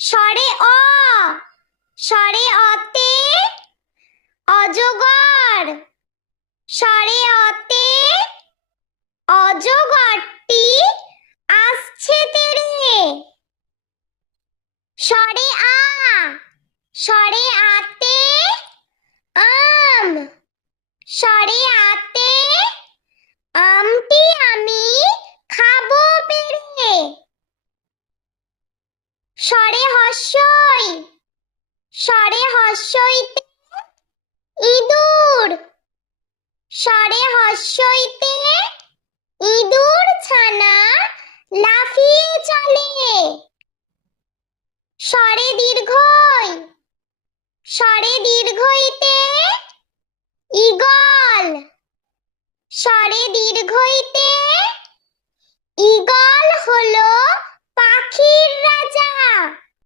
স্বরে অ, স্বরে অতে অজগর, স্বরে অতে অজগরটি আসছে তেড়ে। স্বরে আ, স্বরে আতে আম, স্বরে আতে আমটি আমি খাবো পেড়ে। স্বরে হস্যই, স্বরে হস্যইতে ইঁদুর, স্বরে হস্যইতে ইঁদুর ছানা লাফিয়ে চলে। স্বরে দীর্ঘই, স্বরে দীর্ঘইতে ঈগল, স্বরে দীর্ঘইতে ঈগল হলো পাখির রাজা।